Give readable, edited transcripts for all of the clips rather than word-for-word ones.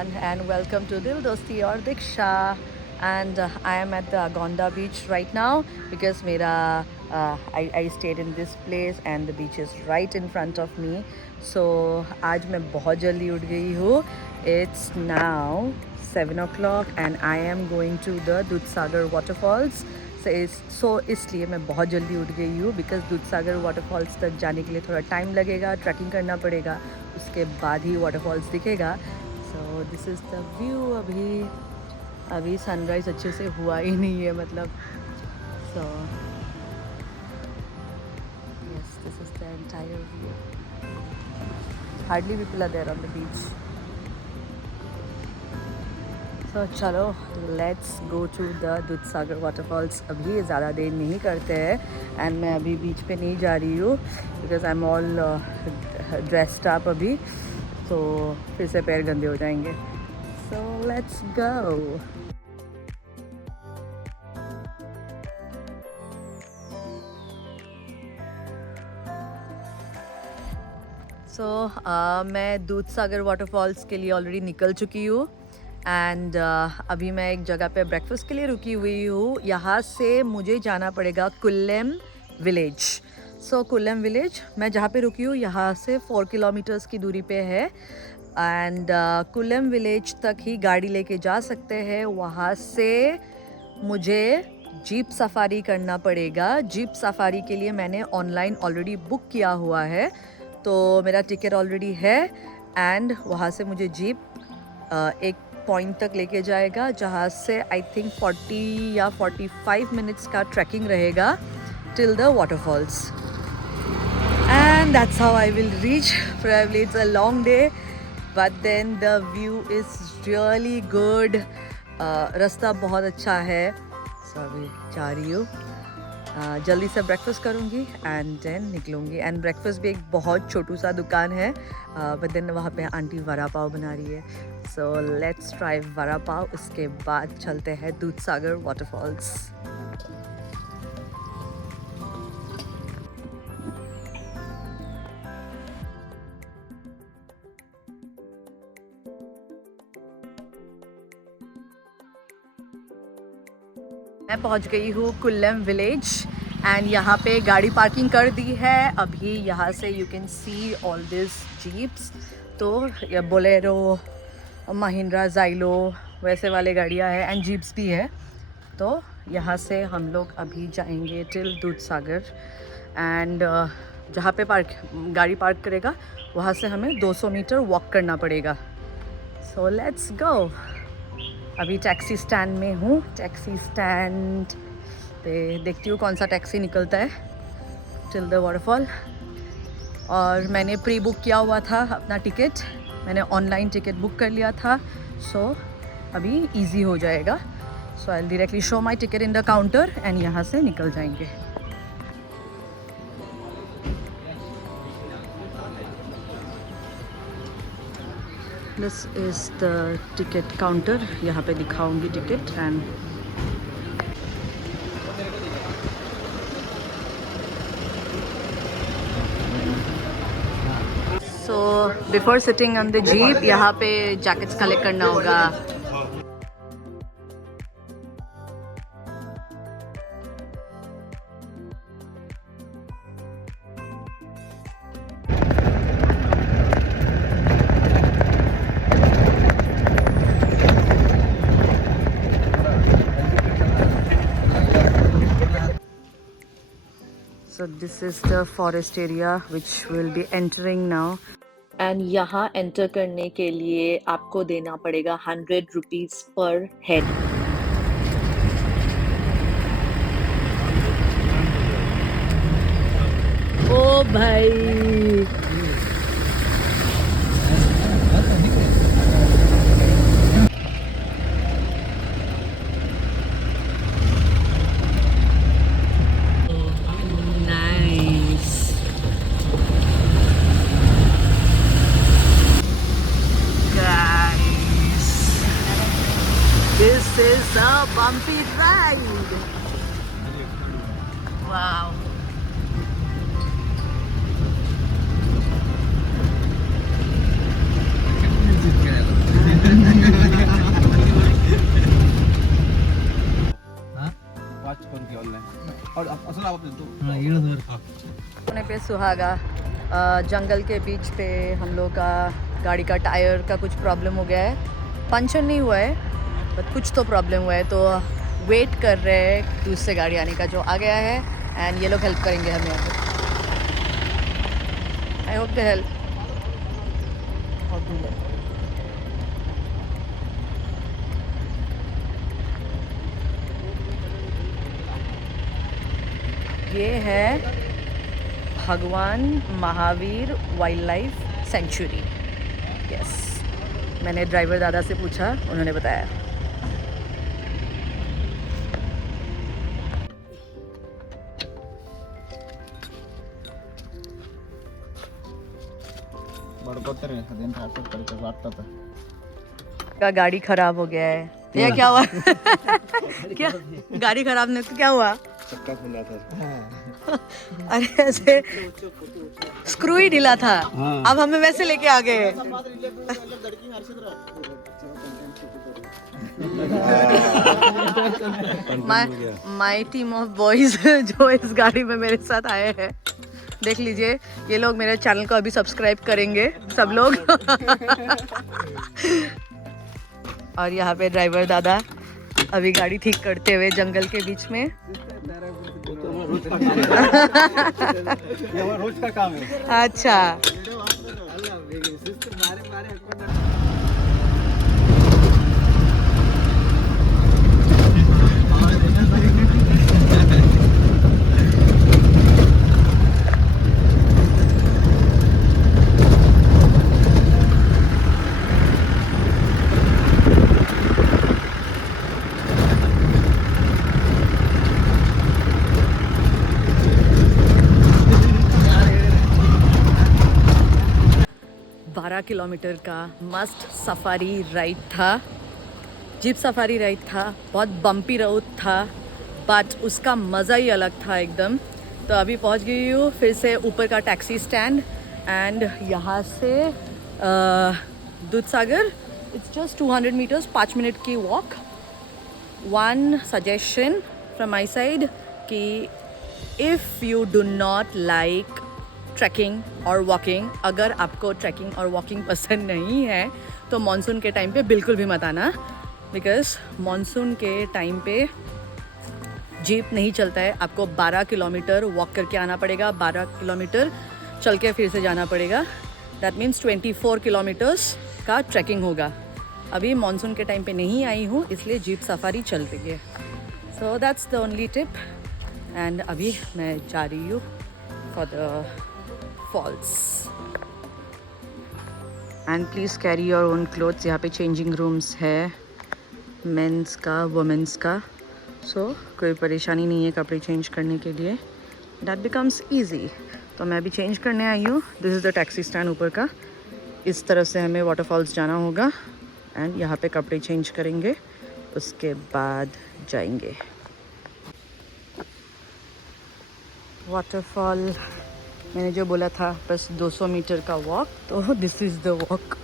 everyone and welcome to Dil Dosti or Diksha. And I am at the Agonda beach right now because I stayed in this place and the beach is right in front of me. So आज मैं बहुत जल्दी उठ गई हूँ. It's now 7 o'clock and I am going to the Dudhsagar waterfalls. So इसलिए मैं बहुत जल्दी उठ गई हूँ बिकॉज दूधसागर वाटरफॉल्स तक जाने के लिए थोड़ा टाइम लगेगा, ट्रैकिंग करना पड़ेगा, उसके बाद ही वाटरफॉल्स दिखेगा. So this is the view. अभी सनराइज़ अच्छे से हुआ ही नहीं है मतलब. So yes, this is the entire view. Hardly people are there on the beach. तो चलो let's go to the Dudhsagar waterfalls. अभी ज़्यादा देर नहीं करते हैं एंड मैं अभी बीच पे नहीं जा रही हूँ because I am all dressed up अभी, तो फिर से पैर गंदे हो जाएंगे. So let's go. मैं दूधसागर वाटरफॉल्स के लिए ऑलरेडी निकल चुकी हूँ एंड अभी मैं एक जगह पे ब्रेकफास्ट के लिए रुकी हुई हूँ. यहाँ से मुझे जाना पड़ेगा कुल्लेम विलेज. सो कुल्लेम विलेज मैं जहाँ पे रुकी हूँ यहाँ से 4 किलोमीटर्स की दूरी पे है एंड कुल्लेम विलेज तक ही गाड़ी लेके जा सकते हैं. वहाँ से मुझे जीप सफारी करना पड़ेगा. जीप सफारी के लिए मैंने ऑनलाइन ऑलरेडी बुक किया हुआ है, तो मेरा टिकट ऑलरेडी है एंड वहाँ से मुझे जीप एक पॉइंट तक लेके जाएगा जहाँ से आई थिंक 40 या 45 मिनट्स का ट्रैकिंग रहेगा till the waterfalls. And that's how I will reach. Probably it's a long day but then the view is really good. रास्ता बहुत अच्छा है. सो अभी जा रही हूँ, जल्दी से ब्रेकफास्ट करूँगी एंड देन निकलूँगी. एंड ब्रेकफास्ट भी एक बहुत छोटू सा दुकान है बट देन वहाँ पे आंटी वड़ा पाव बना रही है. So let's try vada pav. उसके बाद चलते हैं दूधसागर वाटरफॉल्स. मैं पहुंच गई हूँ कुल्लेम विलेज एंड यहाँ पे गाड़ी पार्किंग कर दी है. अभी यहाँ से you can see all this jeeps. तो ये बोलेरो, महिंद्रा, ज़ाइलो वैसे वाले गाड़ियाँ हैं एंड जीप्स भी है. तो यहाँ से हम लोग अभी जाएंगे टिल दूधसागर एंड जहाँ पे गाड़ी पार्क करेगा वहाँ से हमें 200 मीटर वॉक करना पड़ेगा. So let's go. अभी टैक्सी स्टैंड में हूँ. टैक्सी स्टैंड पे देखती हूँ कौन सा टैक्सी निकलता है टिल द वाटरफॉल. और मैंने प्री बुक किया हुआ था अपना टिकट. मैंने ऑनलाइन टिकट बुक कर लिया था. सो अभी इजी हो जाएगा. So I will directly show my ticket in the counter and यहाँ से निकल जाएंगे. This is the ticket counter. यहाँ पे दिखाऊंगी ticket and so before sitting on the jeep यहाँ पे जैकेट्स कलेक्ट करना होगा. So this is the forest area which we'll be entering now. And यहाँ एंटर करने के लिए आपको देना पड़ेगा 100 रुपीज़ पर हेड. ओ भाई, this is a bumpy ride. Wow. Fast phone की ऑनलाइन और असल आप तो कोने पे सुहागा जंगल के बीच पे हम लोग का गाड़ी का टायर का कुछ प्रॉब्लम हो गया है। पंचर नहीं हुआ है बट कुछ तो प्रॉब्लम हुआ है, तो वेट कर रहे हैं दूसरे गाड़ी आने का जो आ गया है, एंड ये लोग हेल्प करेंगे हमें। I hope they help. ये है भगवान Mahavir wild life sanctuary. Yes, मैंने ड्राइवर दादा से पूछा, उन्होंने बताया। का गाड़ी खराब हो गया है। ये क्या हुआ? क्या गाड़ी खराब नहीं तो क्या हुआ? चक्का खुला था। अरे ऐसे स्क्रू ही ढीला था। अब हमें वैसे लेके आ गए। माय टीम ऑफ बॉयज जो इस गाड़ी में मेरे साथ आए हैं, देख लीजिए, ये लोग मेरे चैनल को अभी सब्सक्राइब करेंगे सब लोग। और यहाँ पे ड्राइवर दादा अभी गाड़ी ठीक करते हुए जंगल के बीच में। ये रोज का काम है। अच्छा, किलोमीटर का मस्त सफारी राइड था, जीप सफारी राइड था। बहुत बम्पी रोड था बट उसका मज़ा ही अलग था एकदम। तो अभी पहुंच गई हूँ फिर से ऊपर का टैक्सी स्टैंड, एंड यहाँ से Dudhsagar it's just 200 meters, 5 minute की walk. One suggestion from my side कि if you do not like trekking और वॉकिंग, अगर आपको ट्रैकिंग और वॉकिंग पसंद नहीं है तो मानसून के टाइम पे बिल्कुल भी मत आना, बिकॉज़ मानसून के टाइम पे जीप नहीं चलता है। आपको 12 किलोमीटर वॉक करके आना पड़ेगा, 12 किलोमीटर चल के फिर से जाना पड़ेगा। दैट मीन्स 24 किलोमीटर्स का ट्रैकिंग होगा। अभी मानसून के टाइम पे नहीं आई हूँ इसलिए जीप सफारी चल रही है। So that's the only tip. And अभी मैं जा रही हूँ for the falls. And please carry your own clothes. यहाँ पे चेंजिंग रूम्स है, मेंस का, वुमेंस का। सो कोई परेशानी नहीं है कपड़े चेंज करने के लिए, दैट बिकम्स ईजी। तो मैं अभी चेंज करने आई हूँ। This is the taxi stand ऊपर का। इस तरफ से हमें वाटरफॉल्स जाना होगा एंड यहाँ पे कपड़े चेंज करेंगे, उसके बाद जाएंगे वाटरफॉल। मैंने जो बोला था बस 200 मीटर का वॉक, तो दिस इज़ द वॉक।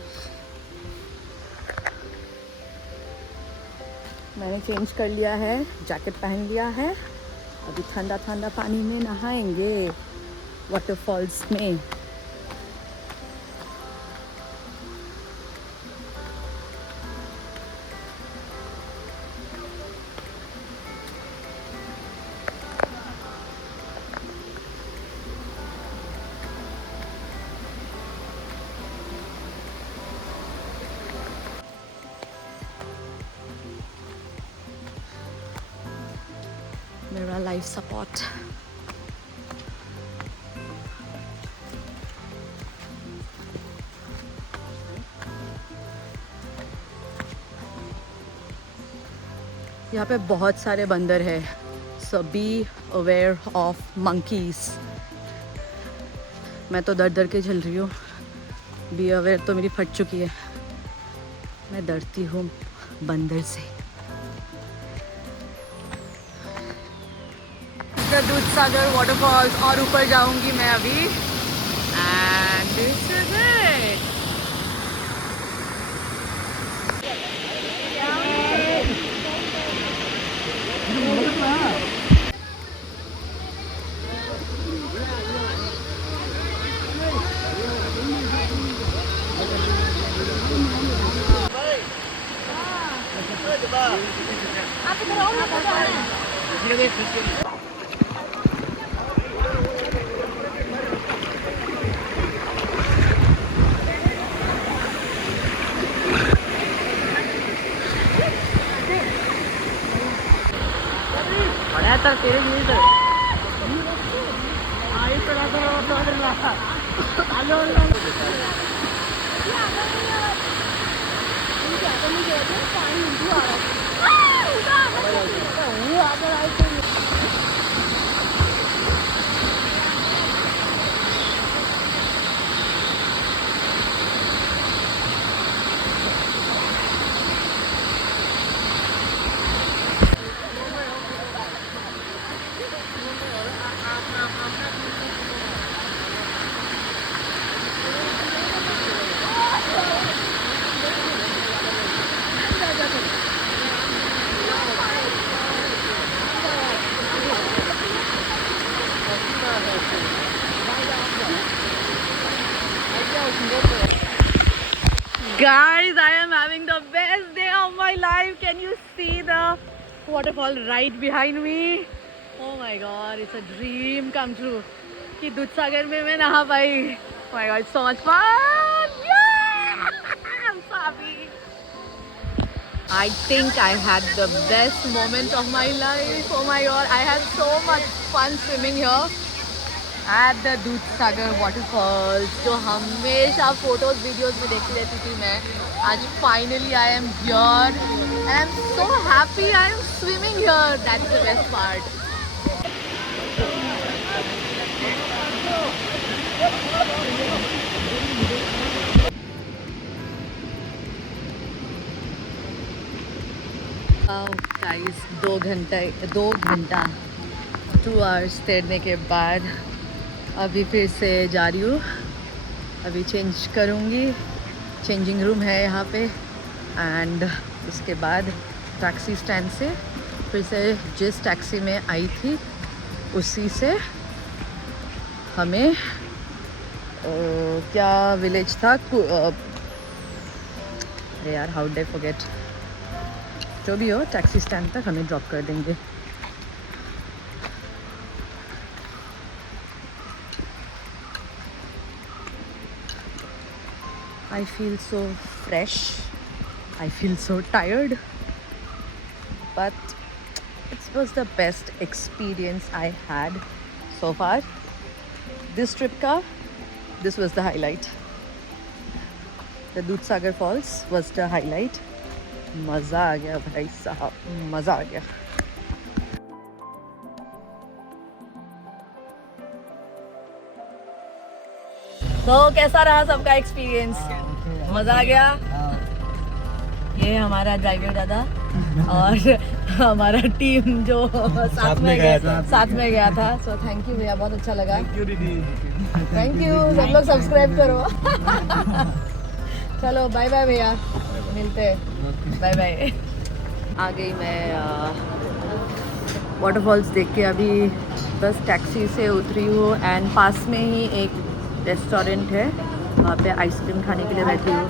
मैंने चेंज कर लिया है, जैकेट पहन लिया है। अभी ठंडा ठंडा पानी में नहाएंगे वाटरफॉल्स में। मेरा लाइफ सपोर्ट। यहाँ पे बहुत सारे बंदर है, सो बी अवेयर ऑफ मंकीज। मैं तो डर डर के चल रही हूँ, बी अवेयर तो मेरी फट चुकी है। मैं डरती हूँ बंदर से। दूधसागर वाटरफॉल्स और ऊपर जाऊंगी मैं अभी, एंड दिस इज इट। बड़ा तर तेरे लिए तो Guys, I am having the best day of my life. Can you see the waterfall right behind me? Oh my god, it's a dream come true. कि दूधसागर में मैं नहा पाई. Oh my god, it's so much fun. Yeah! I'm so happy. I think I had the best moment of my life. Oh my god, I had so much fun swimming here at the Dudhsagar waterfalls. जो हमेशा photos videos में देखती रहती थी मैं. आज finally I am here and I'm so happy I am swimming here. That's the best part. Guys 2 घंटा 2 hours तैरने के बाद अभी फिर से जा रही हूँ. अभी चेंज करूँगी. चेंजिंग रूम है यहाँ पे एंड उसके बाद टैक्सी स्टैंड से फिर से जिस टैक्सी में आई थी उसी से हमें क्या विलेज था अरे यार हाउ डे फॉरगेट. जो भी हो टैक्सी स्टैंड तक हमें ड्रॉप कर देंगे. I feel so fresh. I feel so tired. But it was the best experience I had so far. This trip this was the highlight. The Dudhsagar Falls was the highlight. मज़ा आ गया भाई साहब, मज़ा आ गया. तो कैसा रहा सबका एक्सपीरियंस? मज़ा आ गया. ये हमारा ड्राइवर दादा और हमारा टीम जो साथ में गया था. सो थैंक यू भैया, बहुत अच्छा लगा. Thank you. सब लोग सब्सक्राइब करो. चलो बाय बाय भैया, मिलते हैं. Bye bye. आ गई मैं वाटरफॉल्स देख के. अभी बस टैक्सी से उतरी हूँ एंड पास में ही एक रेस्टोरेंट है, वहाँ पे आइसक्रीम खाने के लिए बैठी हूँ.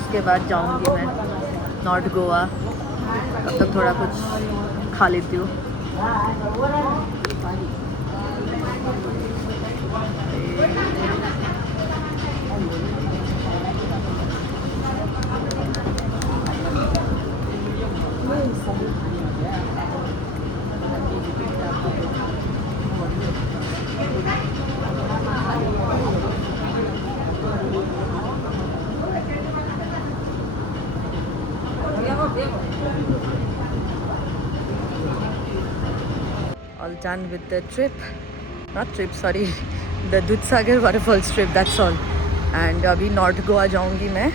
उसके बाद जाऊँगी मैं नॉर्थ गोवा. तब तक थोड़ा कुछ खा लेती हूँ. All done with the trip. Not trip, sorry. The Dudhsagar waterfalls trip, that's all. And अभी नॉर्थ गोवा जाऊंगी मैं.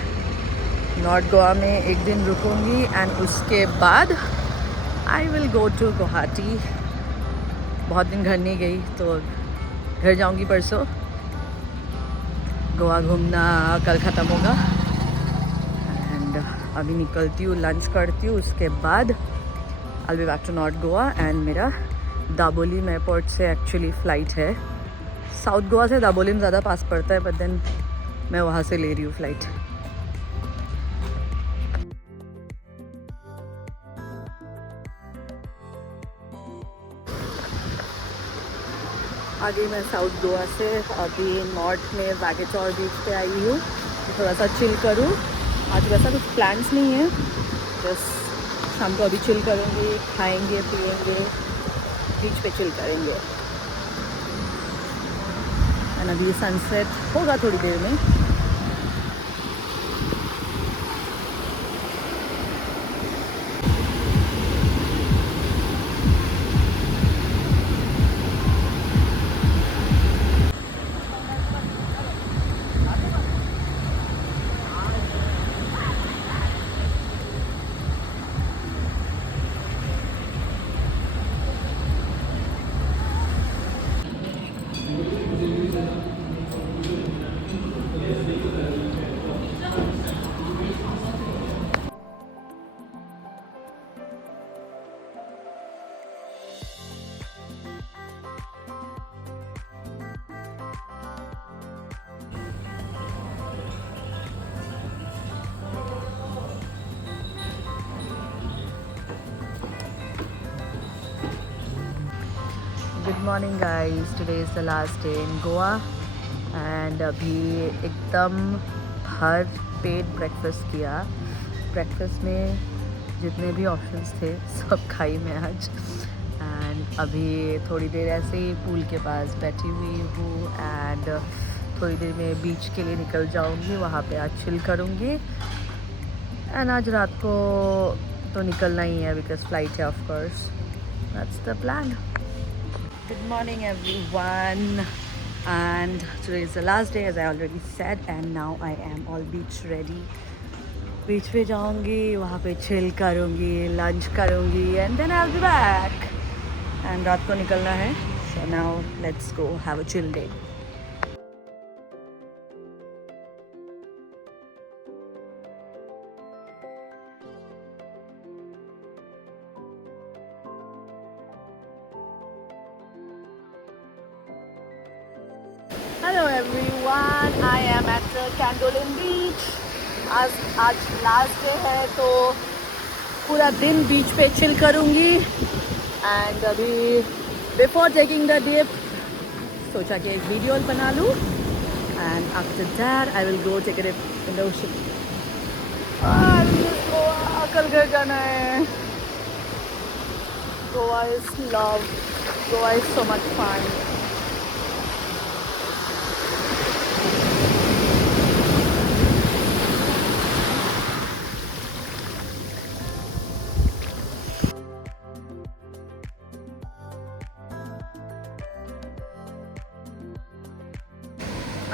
नॉर्थ गोवा में एक दिन रुकूंगी एंड उसके बाद I will go to Guwahati. बहुत दिन घर नहीं गई तो घर जाऊंगी परसों. गोवा घूमना कल ख़त्म होगा एंड अभी निकलती हूँ, लंच करती हूँ. उसके बाद I will be back to north Goa and मेरा दाबोलीम एयरपोर्ट से एक्चुअली फ़्लाइट है. साउथ गोवा से दाबोलीम ज़्यादा पास पड़ता है बट देन मैं वहाँ से ले रही हूँ फ़्लाइट. आगे मैं साउथ गोवा से अभी नॉर्थ में वागेचौर बीच पे आई हूँ, तो थोड़ा सा चिल करूँ। आज वैसा कुछ प्लान्स नहीं है, बस शाम को अभी चिल करेंगे, खाएंगे पिएंगे, बीच पे चिल करेंगे। एंड अभी सनसेट होगा थोड़ी देर में। Good morning guys, today is the last day in Goa and अभी एकदम भर पेट ब्रेकफास्ट किया। ब्रेकफास्ट में जितने भी ऑप्शंस थे सब खाई मैं आज। एंड अभी थोड़ी देर ऐसे ही पूल के पास बैठी हुई हूँ एंड थोड़ी देर में बीच के लिए निकल जाऊँगी, वहाँ पे आज चिल करूँगी। एंड आज रात को तो निकलना ही है बिकॉज फ्लाइट है of course. That's the plan. Good morning everyone, and today is the last day as I already said, and now I am all beach ready. बीच पे जाऊंगी, वहाँ पे chill करूंगी, lunch करूंगी and then I'll be back. And रात को निकलना है, so now let's go have a chill day. Hello everyone, I am at the Candolim beach. आज लास्ट डे है तो पूरा दिन बीच पे चिल करूँगी। एंड अभी बिफोर टेकिंग द डिप सोचा कि एक वीडियो बना लूँ and after that I will go take a dip in the ocean. Goa कल घर जाना है। Goa is love, Goa is so much fun.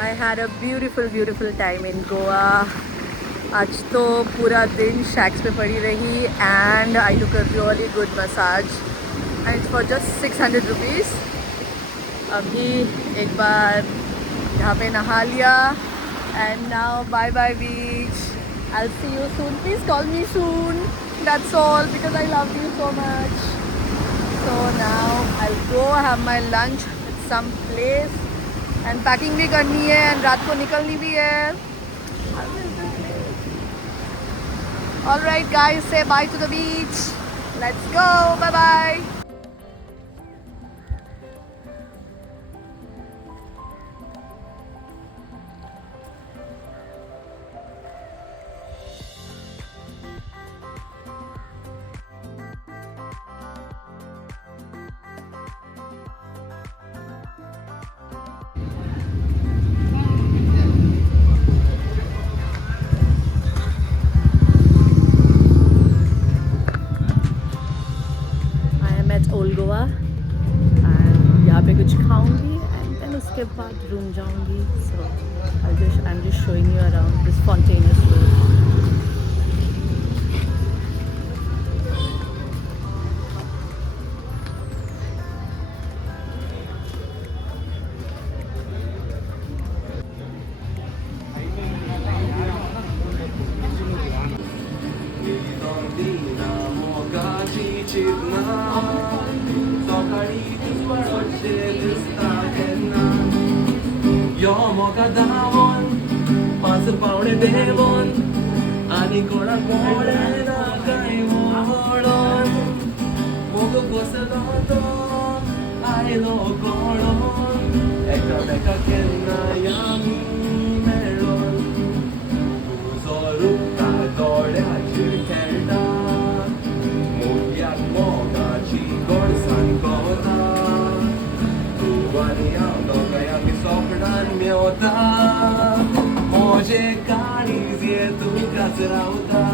I had a beautiful time in Goa. आज तो पूरा दिन शैक्स पे पड़ी रही and I took a really good massage and it's for just 600 rupees. अभी एक बार यहाँ पे नहा लिया and now bye bye beach. I'll see you soon. Please call me soon. That's all because I love you so much. So now I'll go have my lunch at some place. And packing भी करनी है and रात को निकलनी भी है। Alright guys, say bye to the beach, let's go, bye bye. Old Goa and यहाँ पे कुछ खाऊंगी एंड देन उसके बाद रूम जाऊंगी। So I am just showing you around this spontaneous road. Dawn, pass पावणे देवन आनी कोणाक पडना काय वळोन मोग बसलो तो आयलो कोणून एका मेका केन्ना आमी मेळून तुजो रुखकार दोळ्याचेर खेळटा मोग्याक मोगाची गोडसाण कोता तूं आनी हांव दोगांय आमी सोपणान मेवता मोजे काळीज ये तुकाच रावता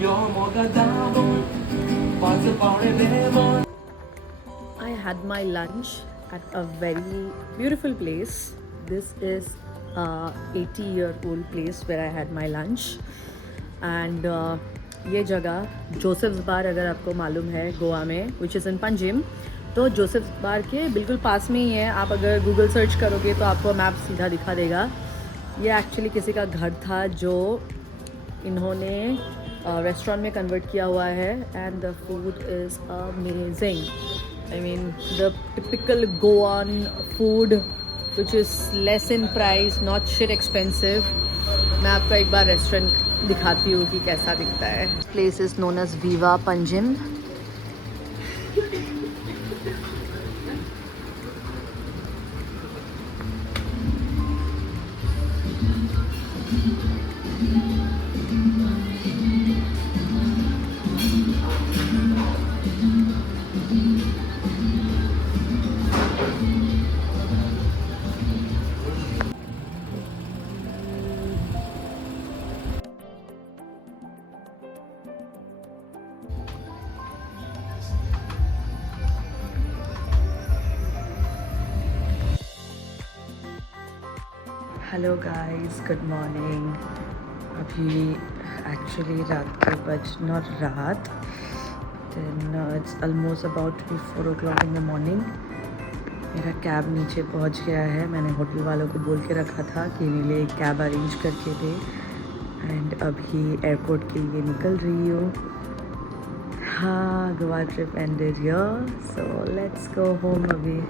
यो मोगा दामून पांच पावणे देवून. I had my lunch at a very beautiful place. This is a 80-year-old place where I had my lunch. And ये जगह जोसेफ्स बार अगर आपको मालूम है गोवा में, which is in पंजिम, तो जोसेफ्स बार के बिल्कुल पास में ही है. आप अगर गूगल सर्च करोगे तो आपको मैप सीधा दिखा देगा. ये एक्चुअली किसी का घर था जो इन्होंने रेस्टोरेंट में कन्वर्ट किया हुआ है. And the food is amazing. I mean, the typical Goan food, which is less in price, not shit expensive. मैं आपको एक बार रेस्टोरेंट दिखाती हूँ कि कैसा दिखता है. Place is known as Viva Panjim. Hello guys, good morning. अभी एक्चुअली रात के बज नॉट रात then it's almost about to be 4 o'clock in the morning. मेरा कैब नीचे पहुंच गया है. मैंने होटल वालों को बोल के रखा था कि मेरे लिए एक कैब अरेंज करके दे. एंड अभी एयरपोर्ट के लिए निकल रही हूँ. हाँ, Goa trip ended here, so let's go home अभी.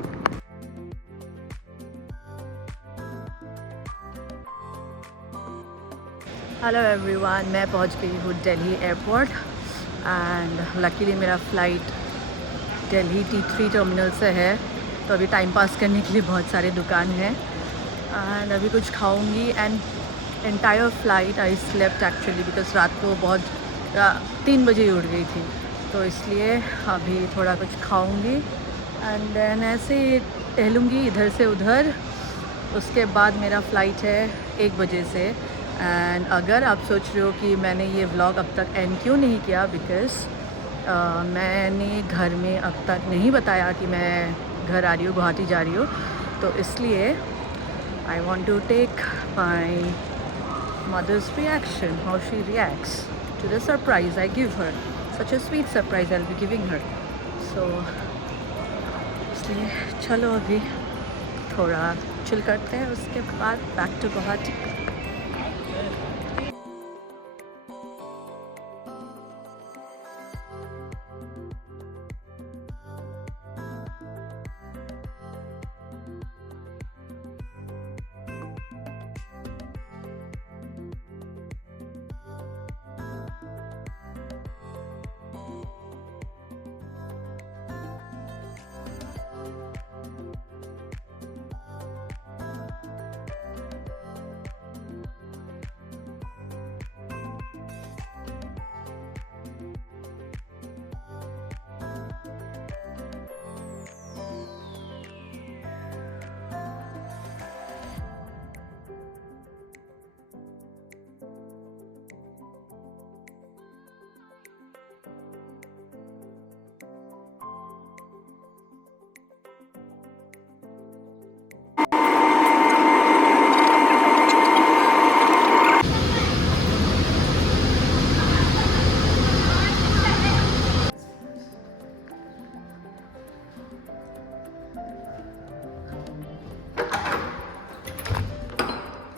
हेलो एवरीवन, मैं पहुंच गई हूँ दिल्ली एयरपोर्ट. एंड लकीली मेरा फ़्लाइट दिल्ली T3 टर्मिनल से है. तो अभी टाइम पास करने के लिए बहुत सारे दुकान हैं. एंड अभी कुछ खाऊंगी. And entire flight I slept actually because रात को बहुत 3 बजे उठ गई थी. तो इसलिए अभी थोड़ा कुछ खाऊंगी एंड देन ऐसे टहलूँगी इधर से उधर. उसके बाद मेरा फ़्लाइट है 1 बजे से. एंड अगर आप सोच रहे हो कि मैंने ये व्लॉग अब तक एंड क्यों नहीं किया, बिकॉज़ मैंने घर में अब तक नहीं बताया कि मैं घर आ रही हूँ, गुवाहाटी जा रही हूँ. तो इसलिए I want to take my mother's reaction, how she reacts to the surprise I give her. Such a sweet surprise I will be giving her. So इसलिए चलो अभी थोड़ा चिल करते हैं, उसके बाद back to Guwahati.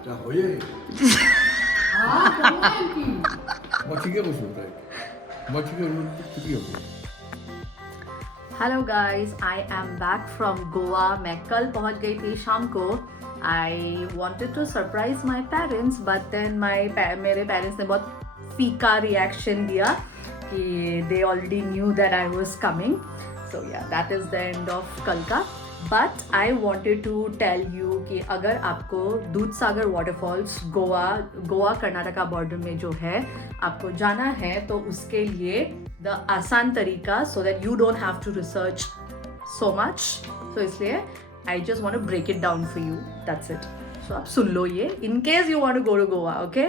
자, 오예. 멋지게 보십니다. 멋지게 보시고요. Hello guys, I am back from Goa. मैं कल पहुंच गई थी शाम को. I wanted to surprise my parents, but then मेरे पेरेंट्स ने बहुत फीका रिएक्शन दिया कि they already knew that I was coming. So yeah, that is the end of कल का. But I wanted to tell you कि अगर आपको दूधसागर वाटरफॉल्स गोवा कर्नाटका बॉर्डर में जो है आपको जाना है तो उसके लिए द आसान तरीका so that you don't have to research so much. So इसलिए I just want to break it down for you. That's it. So आप सुन लो ये in case you want to go to Goa, okay?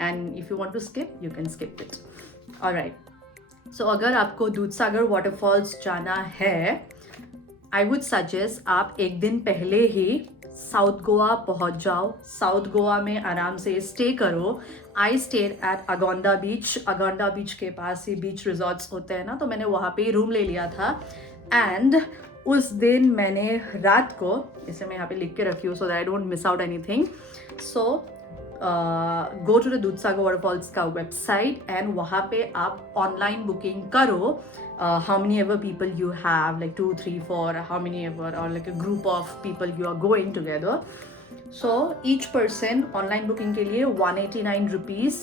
And if you want to skip, you can skip it. Alright. So अगर आपको Dudhsagar waterfalls जाना है, I would suggest आप एक दिन पहले ही साउथ गोवा पहुंच जाओ. साउथ गोवा में आराम से स्टे करो. आई स्टेड एट अगोंडा बीच. अगोंडा बीच के पास ही बीच रिजॉर्ट्स होते हैं ना, तो मैंने वहाँ पे रूम ले लिया था. एंड उस दिन मैंने रात को, इसे मैं यहाँ पे लिख के रखी हूँ so that I don't miss out anything. So go to the Dudhsagar waterfalls का वेबसाइट एंड वहाँ पे आप ऑनलाइन बुकिंग करो. How many ever people you have, like 2, 3, 4, how many ever, or like a group of people you are going together. So each person online booking के लिए 189 rupees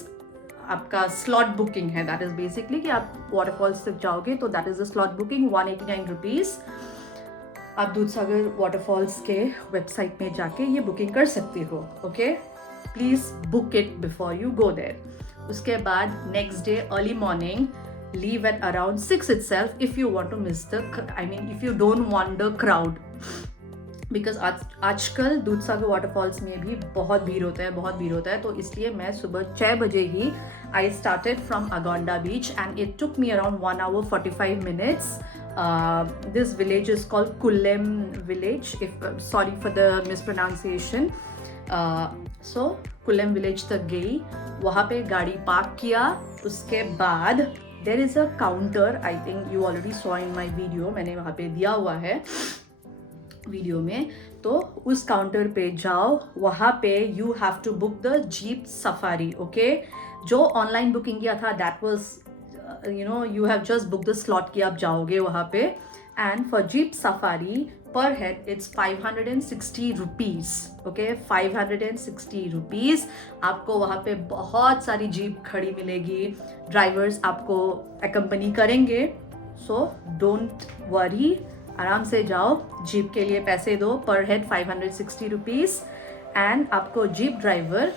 आपका slot booking है. That is basically कि आप waterfalls तक जाओगे तो that is the slot booking, 189 rupees. आप दूधसागर waterfalls के website में जाके ये booking कर सकते हो. Okay, please book it before you go there. उसके बाद next day early morning leave at around 6 itself if you want to miss if you don't want the crowd, because आजकल दूधसागर वाटरफॉल्स में भी बहुत भीड़ होता है. तो इसलिए मैं सुबह 6 बजे ही I started from Agonda beach and it took me around 1 hour 45 minutes. This village is called Kullem village, sorry for the mispronunciation. So Kulem village तक गई, वहाँ पे गाड़ी पार्क किया. उसके बाद there is a counter, I think you already saw in my video, मैंने वहाँ पे दिया हुआ है वीडियो में. तो उस काउंटर पे जाओ, वहाँ पे you have to book the jeep safari. Okay, जो ऑनलाइन बुकिंग किया था that was you have just booked the slot कि आप जाओगे वहाँ पे. And for jeep safari per head it's 560 rupees. Okay, 560 rupees. आपको वहाँ पे बहुत सारी जीप खड़ी मिलेगी, ड्राइवर्स आपको अकम्पनी करेंगे. सो डोंट वरी, आराम से जाओ, जीप के लिए पैसे दो, पर हेड 560 rupees. एंड आपको जीप ड्राइवर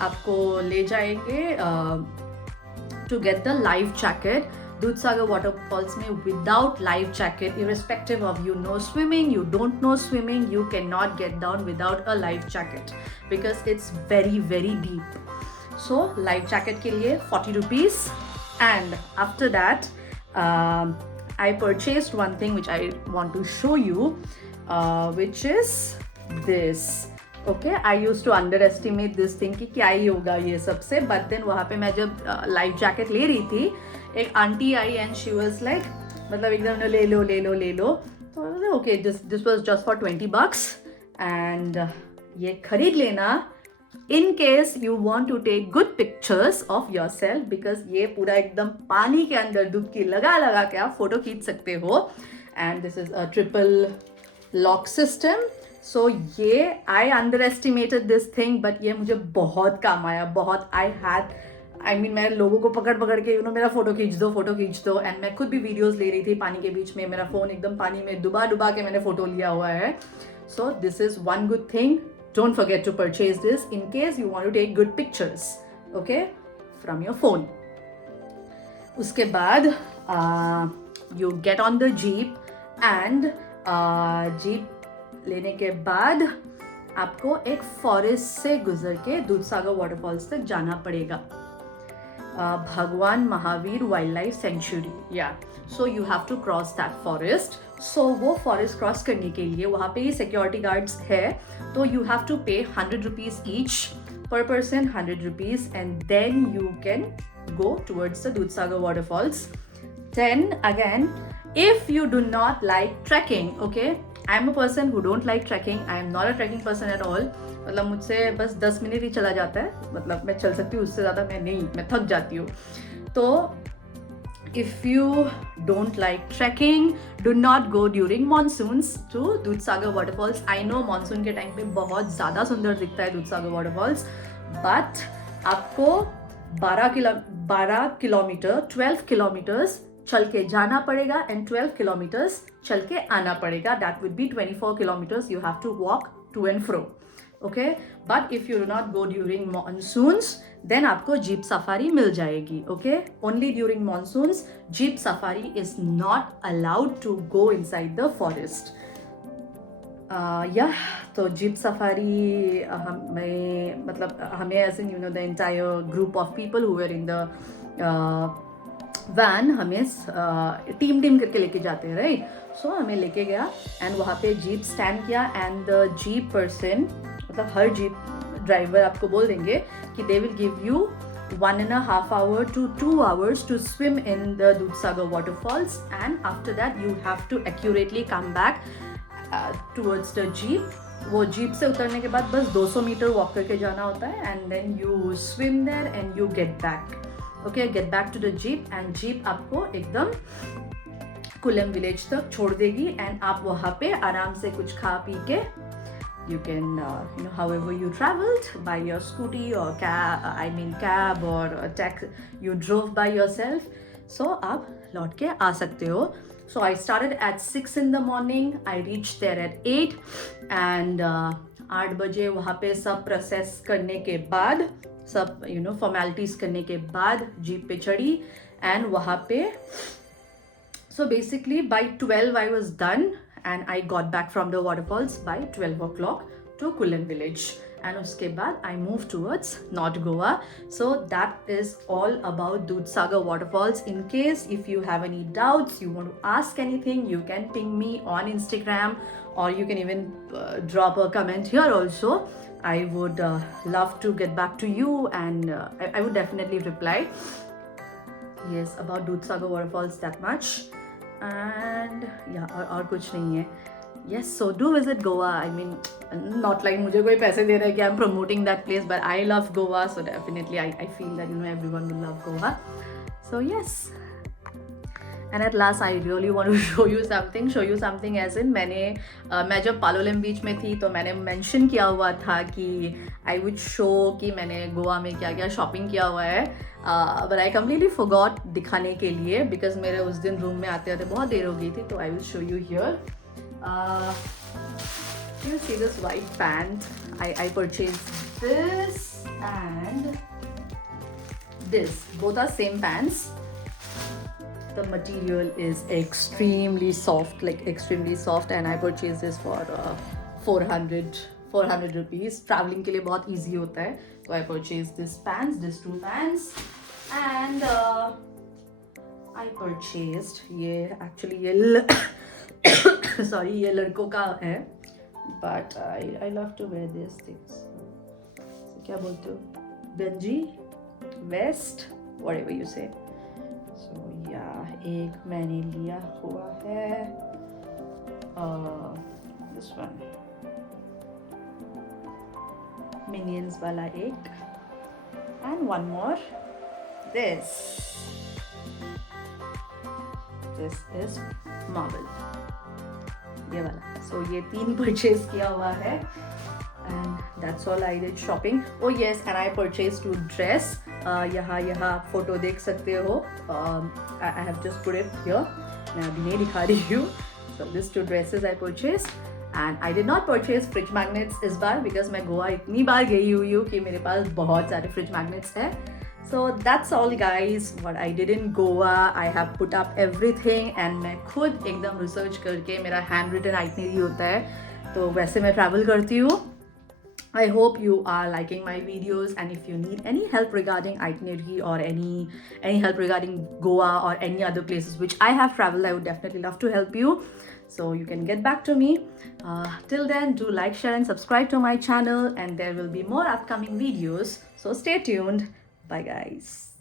आपको ले जाएंगे to get the life jacket. Dudhsagar waterfalls में without life jacket, irrespective of you know swimming, you don't know swimming, you cannot get down without a life jacket because it's very very deep. So life jacket के लिए 40 rupees. And after that I purchased one thing which I want to show you, which is this. Okay, I used to underestimate this thing कि क्या ही होगा ये सबसे. But then वहाँ पे मैं जब लाइफ जैकेट ले रही थी, एक aunty I and she was like, मतलब एकदम ले लो. तो okay, this was just for 20 bucks. And ये खरीद लेना in case you want to take good pictures of yourself, because ये पूरा एकदम पानी के अंदर डुबकी लगा के आप फोटो खींच सकते हो. And this is a triple lock system. So ये I underestimated this thing, but ये मुझे बहुत काम आया, बहुत. मैं लोगों को पकड़ के मेरा फोटो खींच दो. एंड मैं खुद भी वीडियोस ले रही थी पानी के बीच में, मेरा फोन एकदम पानी में डुबा के मैंने फोटो लिया हुआ है. So this is one good thing. Don't forget to purchase this in case you want to take good pictures, okay, from your phone. उसके बाद you get on the jeep and jeep लेने के बाद आपको एक फॉरेस्ट से गुजर के दूधसागर वाटरफॉल्स तक जाना पड़ेगा. भगवान महावीर वाइल्ड लाइफ सेंचुरी, या so you have to cross that forest. So वो फॉरेस्ट क्रॉस करने के लिए वहाँ पे सिक्योरिटी गार्ड्स है, तो यू हैव टू पे 100 rupees each per person, 100 rupees, and then you can go towards the Dudhsagar waterfalls. Then again, if you do not like trekking, okay, I am a person who don't like trekking. I am not a trekking person at all. मतलब मुझसे बस 10 minute ही चला जाता है, मतलब मैं चल सकती हूँ, उससे ज़्यादा मैं नहीं, मैं थक जाती हूँ. तो if you don't like trekking, do not go during monsoons to Dudhsagar waterfalls. I know monsoon के टाइम पे बहुत ज़्यादा सुंदर दिखता है Dudhsagar waterfalls, but आपको 12 किलोमीटर 12 kilometers चल के जाना पड़ेगा and 12 kilometers चल के आना पड़ेगा. That would be 24 kilometers you have to walk to and fro. Okay, but if you do not go during monsoons, then आपको jeep safari मिल जाएगी. Okay, only during monsoons jeep safari is not allowed to go inside the forest. तो jeep safari हमें मतलब हमें as in the entire group of people who were in the van हमें team करके लेके जाते हैं, राइट. सो हमें लेके गया एंड वहाँ पे जीप स्टैंड किया एंड द जीप पर्सन मतलब हर जीप ड्राइवर आपको बोल देंगे कि they will give you 1.5 hours to 2 hours to swim in the Dudhsagar waterfalls, and after that you have to accurately come back towards the jeep. वो jeep से उतरने के बाद बस 200 मीटर वॉक करके जाना होता है and then you swim there and you get back. Okay, get back to the jeep and jeep आपको एकदम कुल्लम विलेज तक छोड़ देगी एंड आप वहाँ पे आराम से कुछ खा पी के you can however you traveled by your scooty or cab or a taxi you drove by yourself, so आप लौट के आ सकते हो. So I started at 6 in the morning. I reached there at 8 and 8 बजे वहाँ पे सब प्रोसेस करने के बाद सब फॉर्मेलिटीज करने के बाद जीप पे चढ़ी एंड वहाँ पे so basically by 12 I was done and I got back from the waterfalls by 12 o'clock to Kullam village. And uske baad I moved towards North Goa. So that is all about Dudhsagar waterfalls. In case if you have any doubts, you want to ask anything, you can ping me on Instagram or you can even drop a comment here also. I would love to get back to you and I would definitely reply. Yes, about Dudhsagar waterfalls that much. And yeah, और कुछ नहीं है. Yes, so do visit Goa. I mean, not like मुझे कोई पैसे दे रहा है कि I'm promoting that place, but I love Goa, so definitely I feel that everyone will love Goa. So yes. And at last I really want to show you something as in मैं जब पालोलेम बीच में थी तो मैंने mention किया हुआ था कि I would show कि मैंने गोवा में क्या क्या शॉपिंग किया हुआ है, but I completely forgot दिखाने के लिए because मेरे उस दिन रूम में आते आते बहुत देर हो गई थी. तो I will show you here. You see this white pant? I purchased this and this. Both are same pants. The material is extremely soft, and I purchased this for 400 rupees. Traveling के लिए बहुत easy होता है. So I purchased these two pants, and I purchased ये sorry ये लड़कों का है, but I love to wear these things. So क्या बोलते हो? गंजी, vest, whatever you say. So yeah, एक मैंने लिया हुआ है this one Minions वाला एक, and one more this is Marvel ये वाला. So ये 3 परचेज किया हुआ है and that's all I did shopping. Oh yes, and I purchased 2 dress. यहाँ फोटो देख सकते हो. I have just put it here. मैं अभी नहीं दिखा रही हूँ. So these 2 dresses I purchased. And I did not purchase fridge magnets इस बार because मैं गोवा इतनी बार गई हुई हूँ कि मेरे पास बहुत सारे fridge magnets हैं. So that's all guys what I did in Goa. I have put up everything and मैं खुद एकदम research करके मेरा handwritten itinerary होता है तो वैसे मैं travel करती हूँ. I hope you are liking my videos, and if you need any help regarding itinerary or any help regarding Goa or any other places which I have traveled, I would definitely love to help you. So you can get back to me. Till then, do like, share and subscribe to my channel, and there will be more upcoming videos. So stay tuned. Bye guys.